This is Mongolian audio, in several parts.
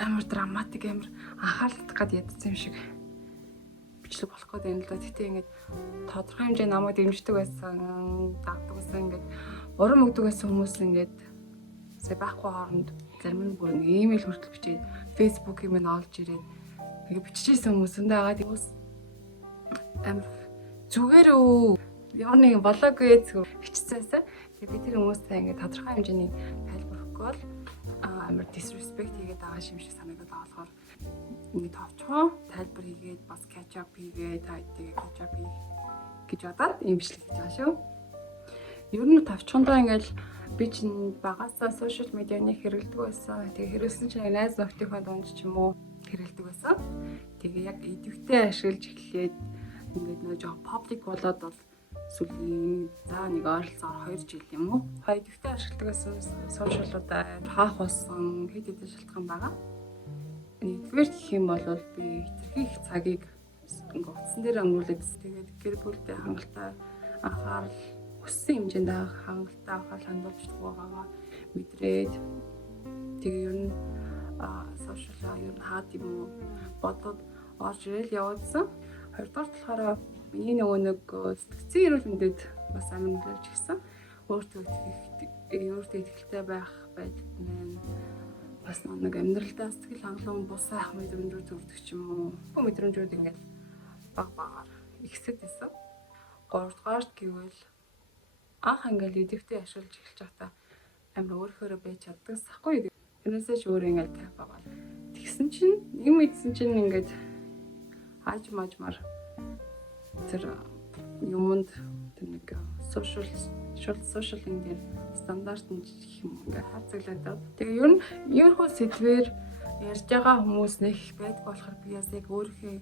амар драматик амар анхааралтай гад ядсан юм шиг бичлэг болох гэдэг юм л да. Тэгтээ ингээд тодорхой хэмжээний намайг дэмждэг байсан, дагдаг байсан ингээд урам өгдөг байсан хүмүүс ингээд сая байхгүй хооронд зарим нь бүр имэйл хүртэл бичээд фэйсбүүк юм олж ирээд ингээд биччихсэн хүмүүс өндөө байгаа. Тэгээс амар зүгээр үү ямар нэгэн болоогүй зүг биччихсэн. Тэгээ би тэр хүмүүстэй ингээд тодорхой хэмжээний тайлбар өгөхгүй бол амар disrespect хийгээд байгаа юм шиг санагдаад байгаа болохоор ингээд товчхон тайлбар хийгээд бас catch up хийгээд тайдгийг catch up хийх гэж бодоод ийм бичлэг хийж байгаа шүү. Ер нь товчхондоо ингээд би чинь багасаа сошиал медианы хэрэглэдэг байсан. Тэгээ хэрэглэсэн чинь найз нөхдийнхөө дунд ч юм уу хэрэглэдэг байсан. Тэгээ яг идэвхтэй ашиглаж эхлээд ингээд нөө жоо паблик болоод бол сүүлийн нэг ойролцоогоор 2 жил юм уу. Идэвхтэй ашигладаг байсан сошиалуудаа хаах болсон хэд хэдэн шалтгаан байгаа. Нэгдүгээр гэх юм бол би хэтэрхий их цагийг ингээд утсан дээр өнгөрүүлээд тэгээд гэр бүлдээ хангалттай анхаарал өссөн хэмжээнд хангалттай анхаарал хандуулж байгаагаа мэдрээд тэгээ ер нь сошиал ер нь хаад юм уу бодоод орж ирэл явуулсан. Хоёрдугаар болохоор миний нөгөө нэг сэтгцэн эрүүл мэндэд бас амар нөлөөлж гисэн. Өөртөө ихтэй байх байдал нь бас нэг амьдралдаа сэтгэл хангалуун бус сайх мэдрэмжүүд төрдөг ч юм уу. Бүх мэдрэмжүүд ингээд багаар ихсэж байсан. Гуравдугаарт гэвэл анх ингээд идэвхтэй ашиглаж эхэлж байхдаа амар өөрөөрөө байж чаддаг сахгүй. Тэрнээсээ ч өөр ингээд кайф байгаа. Тэгсэн чинь юм ийдсэн чинь ингээд хаажмаар тэр юмд тэр нэг сошиалын дээр стандарт нь юм ингээд хацаглаад. Тэгээ ер нь иймэрхүү сэдвээр ярьж байгаа хүмүүс нэг байдаг болохоор би яг өөрийнхөө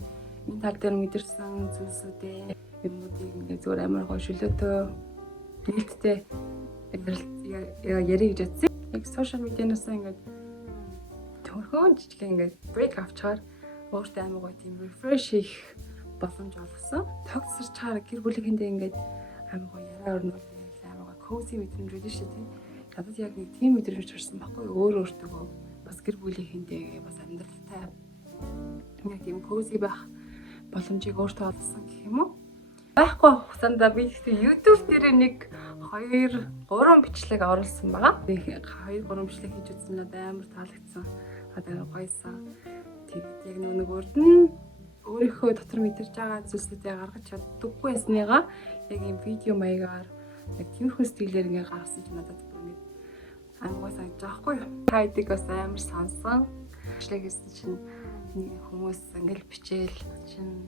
энэ тал дээр мэдэрсэн зүйлсүүдээ юмнуудыг ингээд зүгээр амар гоё шүлөөтөө нээлттэй ярих гэж бодсон. Яг сошиал медианаас ингээд төрхөн жижиг ингээд брейк авчаар өөртөө амар гоё тийм рефреш хийх боломж олгосон. Тогтсорч чаар гэр бүлийнхэндээ ингээд амар гоё яриа өрнөл амар гоё кози мэдрэмжүүд шүү дээ. Надад яг нэг тийм мэдрэмж төрсэн баггүй өөртөө бас гэр бүлийнхэндээ бас амьдралтай яг тийм кози байх боломжийг өөртөө олгосон гэх юм уу? Байхгүй хугацаанд би гэхдээ YouTube дээр нэг 2-3 бичлэг оруулсан байгаа. 2-3 бичлэг хийж үзсэн надад амар таалагдсан. Надад гойсон. Тэгээд яг нэг урд нь өөрийнхөө дотор мэдэрч байгаа зүйлсүүдээ гаргаж чаддаггүй байсныгаа яг юм видео маягаар яг тиймэрхүү стилээр ингээ гаргасан чинь надад ингээд амар санагдаж байгаа хгүй. Тайдыг бас амар сансан. Бичлэг хийсэн чинь хүмүүс ингээл бичээл чинь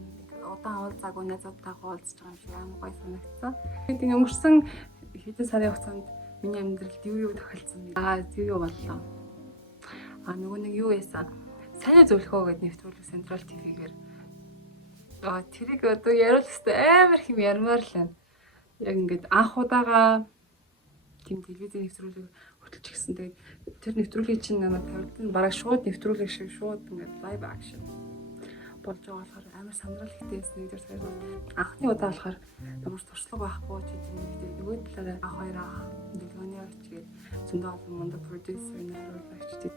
удаан уулзаагүй найзуудтайгаа уулзж байгаа юм шиг амар гоё санагдсан. Тэгээд өнгөрсөн хэдэн сарын хугацаанд миний амьдралд юу тохиолдсон бэ? Юу боллоо. Нөгөө нэг юу яасан? Сайн зөвлөхөө гэд нэвтрүүлэг Central TV-гээр. Тэрийг одоо яриул хэвээр амар хэм ярмаар л байна. Яг ингээд анх удаага тийм телевизийн нэвтрүүлэг хөтлөж гисэн. Тэгээд тэр нэвтрүүлгийн чинь намайг тавьд нь бараг шууд нэвтрүүлэг шиг шууд ингээд live action болж байгаа болохоор амар сандрал ихтэйсэн нэгдүгээр сая анхны удаа болохоор ямар туршлага байхгүй ч гэдэг юм. Нөгөө талаараа анх хоёр ах дэлгөөний очгээд зөндөө олон мундаг продюсер найруулагч тэд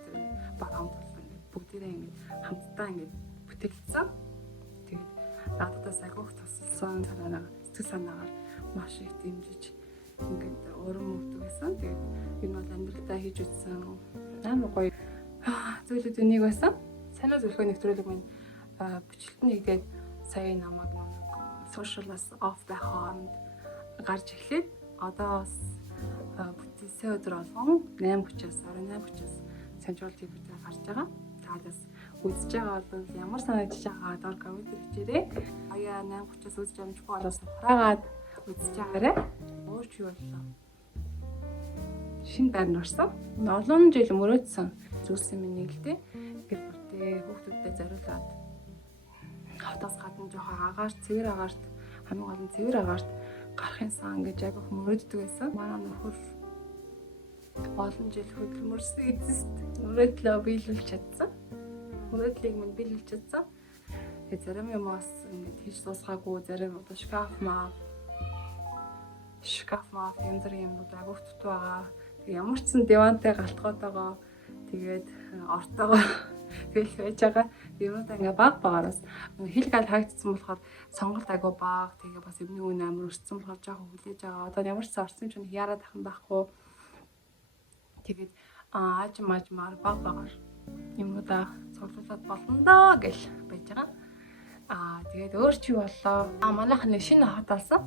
баг хамт болсон. Бүгдээрээ ингээд хамтдаа ингээд бүтээлсэн. Тэгээд надад агуух тусалсан санаа сэтгэл санаагаар маш их дэмжиж ингээд урам өгдөг байсан. Тэгээд энэ бол амьдралдаа хийж үзсэн амар гоё зүйлүүд нэг байсан. Санаа зөвлөхөө нэвтрүүлэг минь бичлэгт нэгдээд сая намайг сошиалаас оф байх хооронд гарч эхлээд одоо бас бүтээсэн өдөр болгон 8:30-аас 28:30-аас Central TV-ээр гарч байгаа. Таадас үзэж байгаа бол ямар санагдаж байгаа доор коммент хийгээрэй. Аяа 8:30-аас үзэж амжихгүй болоос хураагаад үзэж байгаарай. Өөр чи боллоо. Шинэ байр норсон. Олон жил мөрөөдсөн зүйлсэн минь л дээ. Гэр бүлтэй хүүхдүүдтэй зориулаад хотоос гадна жоохон агаарт цэвэр агаарт хамгийн гол нь цэвэр агаарт гарахын сан гэж агуулх мөрөөддөг байсан. Манай нөхөр олон жил хөдөлмөрсөн эцэст мөрөөдлөө биелүүлж чадсан. Мөрөөдлийг минь биелүүлж чадсан. Тэгээ зарим юмас ингэж хийж дуусгаагүй, зарим одоо шкаф маа янз бүрийн юмнууд агуулт байгаа. Тэгээ ямар ч сан дивантай галтгоод байгаа Тэгээд ортогоо тэгэл байж байгаа. Юмудаа ингээ баг багаараас хэл гал хаагдсан болохоор сонголт агуу баг. Тэгээ бас өмнө үн амар өрссөн болохоор жоохон хүлээж байгаа. Одоо ямар ч орсон ч яраад ахын байхгүй. Тэгээд аажмаар баг багаар юмудаа цуглуулад болно доо гэж байж байгаа. Тэгээд өөр чи боллоо. Манайх нэг шинэ хот алсан.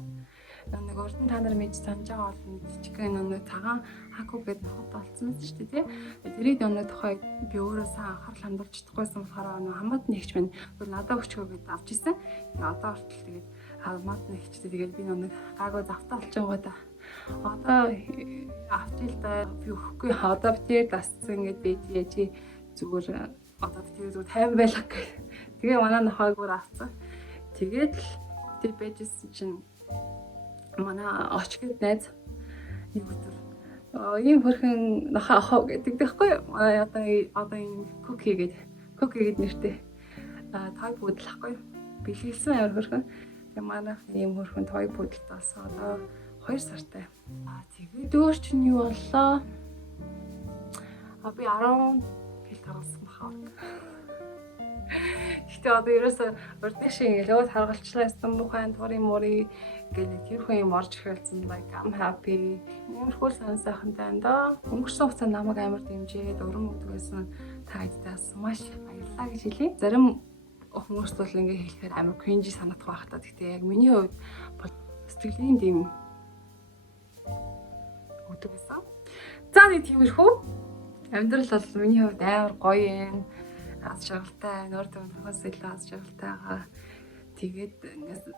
Нэг урдан та нар мэдж санаж байгаа бол жижигхэн нэг цагаан хаку гэдэг хот олцсон мэт шүү дээ тий. Тэрийг өнөө тухай би өөрөө сайн анхаарал хандуулж чадахгүйсэн болохоор хамаад нэгч минь надад өчгөө гэдээ авч ирсэн. Одоо хүртэл тэгээд хамаад нэгчтэй тэгээд би нэг гайгүй завтаа олж байгаа да. Одоо авч ил да би өгөхгүй одоо битээр дасцсан гэдэг чи зүгээр одоо битээр зүгээр тайван байлаа гэх. Тэгээ манай нохойг бүр авцсан. Тэгээд тэр байжсэн чинь манай очгод найз нэг өдөр ийм хөрхэн нохоо ахаа гэдэг тэгэхгүй манай одоо энэ куки гэдэг нэртэй той буудлахгүй бэлгэлсэн амар хөрхэн. Тэгээ манайх ийм хөрхэн той буудлт болсон одоо 2 сартай. Тэгээд өөр чинь юу боллоо? Би 10 кг гаргасан бахаа. Гэтэ одоо ерөөсө урдны шиг ингээл харгалчлаа ястан мухайн турын мори гэх тэрхэн юм орж эхэлсэн like I'm happy. Нэмэрхүүл сонсохонтой энэ өнгөрсөн хугацаанд намайг амар дэмжиж өрөм өгдөг байсан таагдаас маш баярлалаа гэж хэлье. Зарим хүмүүс бол ингээ хэлэхээр амар cringe санагдах байх та. Гэхдээ яг миний хувьд сэтгэлийн дэм өгдөг байсан. За нэг тиймэрхүү амьдрал бол миний хувьд амар гоё юм. Аз жаргалтай, нөр төвнөөс илүү аз жаргалтай байгаа. Тэгээд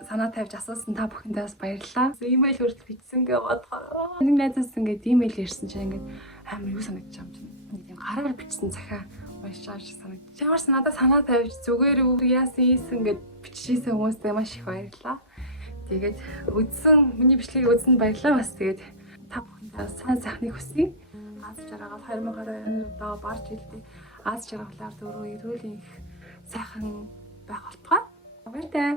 санаа тавьж асуусан та бүхэндээ бас баярлалаа. Имэйл хүртэл бичсэн гээ бодохоо. Нэг найзаас ингээд имэйл ирсэн чинь ингээд амар юу санагдаж байгаа юм чинь. Нэг юм гараар бичсэн захиа уншаад санагдаж. Ямар ч надад санаа тавьж зүгээр үү яасан ингээд биччихсэн хүмүүстээ маш их баярлалаа. Тэгээд миний бичлэгийг үзсэнд баярлалаа бас тэгээд та бүхэндээ сайн сайхныг хүсье. Аз жаргал 2022 одоо барж илдээ. Аз жаргалаар дөрөв эрүүл их сайхан байх болтугай. Баяртай.